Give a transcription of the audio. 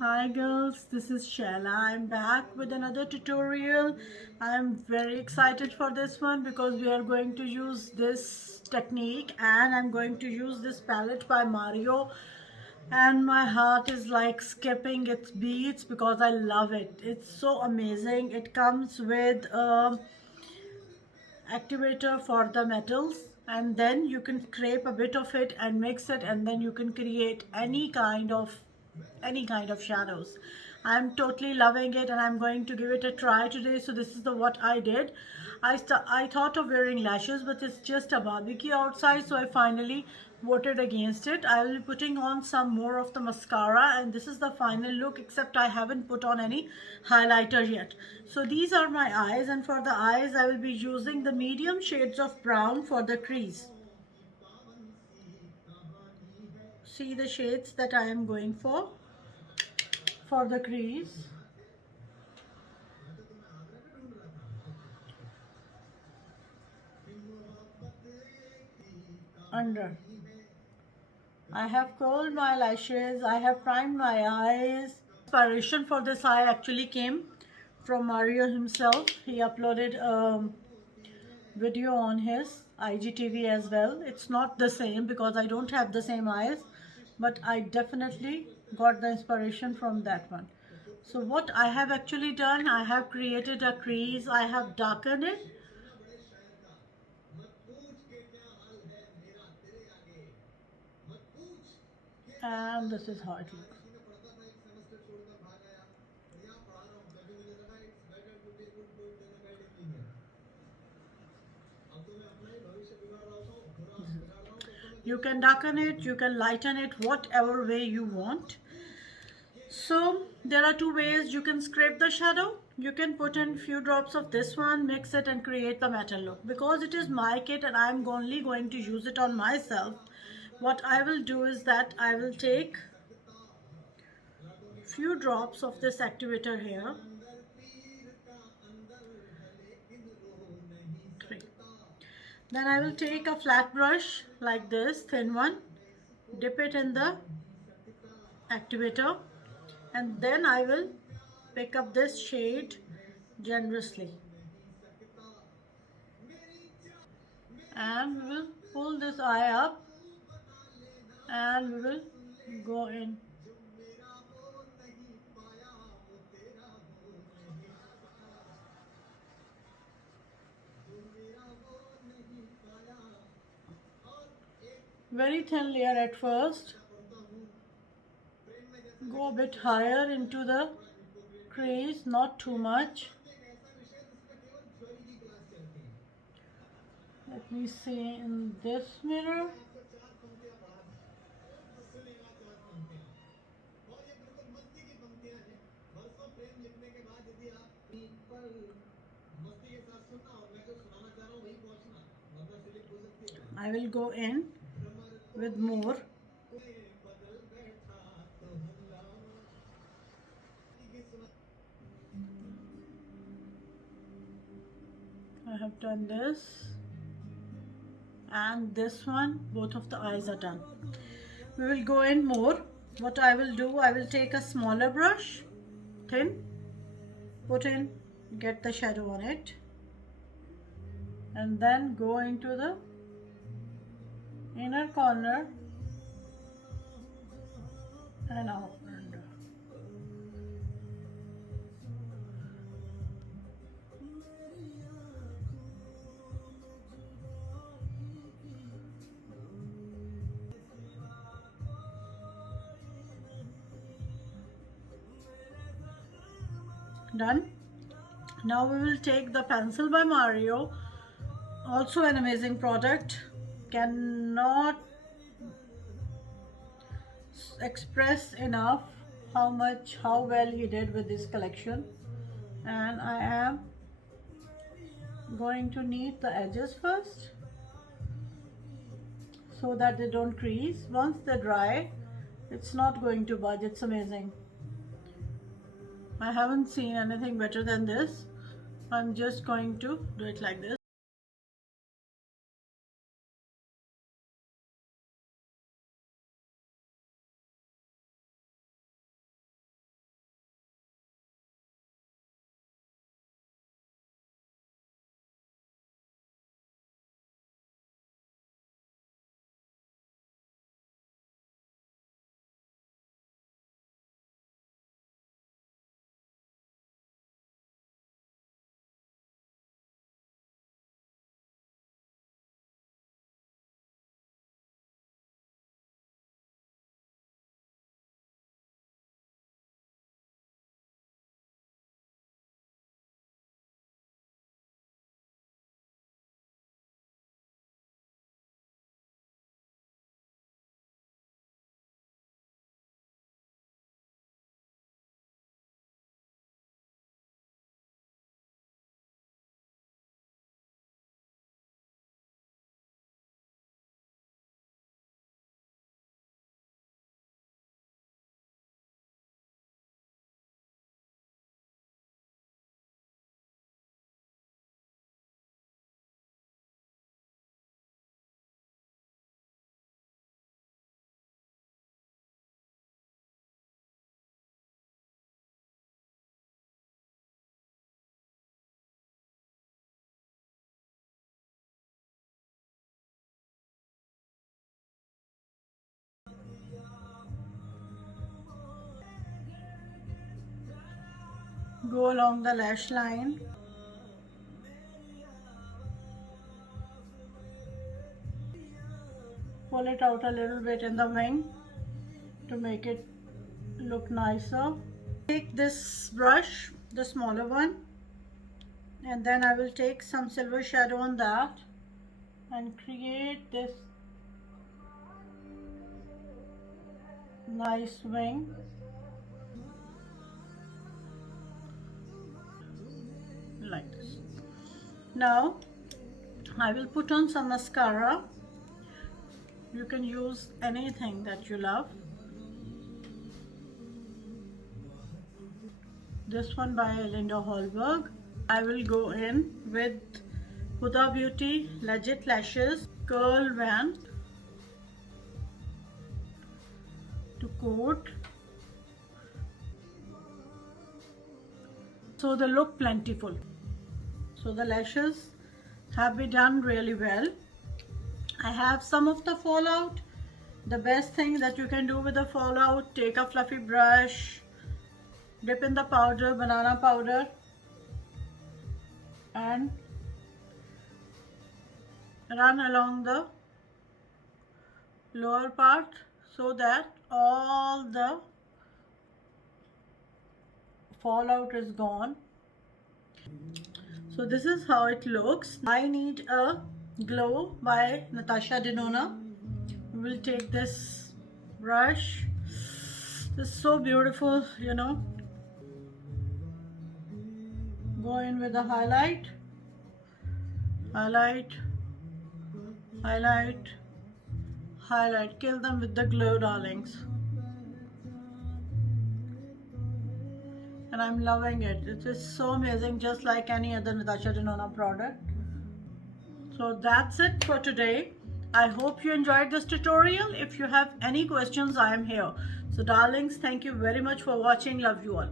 Hi girls, this is Shella. I'm back with another tutorial. I'm very excited for this one because we are going to use this technique and I'm going to use this palette by Mario, and my heart is like skipping its beats because I love it. It's so amazing. It comes with activator for the metals, and then you can scrape a bit of it and mix it, and then you can create any kind of shadows. I'm totally loving it and I'm going to give it a try today. So this is the what I did. I thought of wearing lashes, but it's just a barbecue outside, so I finally voted against it. I will be putting on some more of the mascara, and this is the final look, except I haven't put on any highlighter yet. So these are my eyes, and for the eyes I will be using the medium shades of brown for the crease. See the shades that I am going for the crease. Under. I have curled my lashes, I have primed my eyes. Inspiration for this eye actually came from Mario himself. He uploaded a video on his IGTV as well. It's not the same because I don't have the same eyes, but I definitely got the inspiration from that one. So what I have actually done, I have created a crease, I have darkened it, and this is how it looks. You can darken it, you can lighten it, whatever way you want. So there are two ways you can scrape the shadow. You can put in few drops of this one, mix it and create the metal look. Because it is my kit and I'm only going to use it on myself, what I will do is that I will take few drops of this activator here. Three. Then I will take a flat brush like this, thin one, dip it in the activator, and then I will pick up this shade generously, and we will pull this eye up and we will go in. Very thin layer at first, go a bit higher into the crease, not too much. Let me see in this mirror. I will go in with more. I have done this and this one, both of the eyes are done. We will go in more. What I will do, I will take a smaller brush, thin, put in, get the shadow on it, and then go into the inner corner and out. Done. Now we will take the pencil by Mario, also an amazing product. Cannot express enough how well he did with this collection. And I am going to knead the edges first so that they don't crease. Once they dry, it's not going to budge. It's amazing. I haven't seen anything better than this. I'm just going to do it like this. go along the lash line. Pull it out a little bit in the wing to make it look nicer. Take this brush, the smaller one, and then I will take some silver shadow on that and create this nice wing. Like this. Now I will put on some mascara. You can use anything that you love. This one by Linda Hallberg. I will go in with Huda Beauty Legit Lashes Curl Wand to coat, so they look plentiful. So the lashes have been done really well. I have some of the fallout. The best thing that you can do with the fallout, take a fluffy brush, dip in the powder, banana powder, and run along the lower part so that all the fallout is gone. So this is how it looks. I Need a Glow by Natasha Denona. We'll take this brush. This is so beautiful, you know. Go in with the highlight, highlight, highlight, highlight. Kill them with the glow, darlings. And I'm loving it. It is so amazing, just like any other Natasha Denona product. So that's it for today. I hope you enjoyed this tutorial. If you have any questions, I am here. So darlings, thank you very much for watching. Love you all.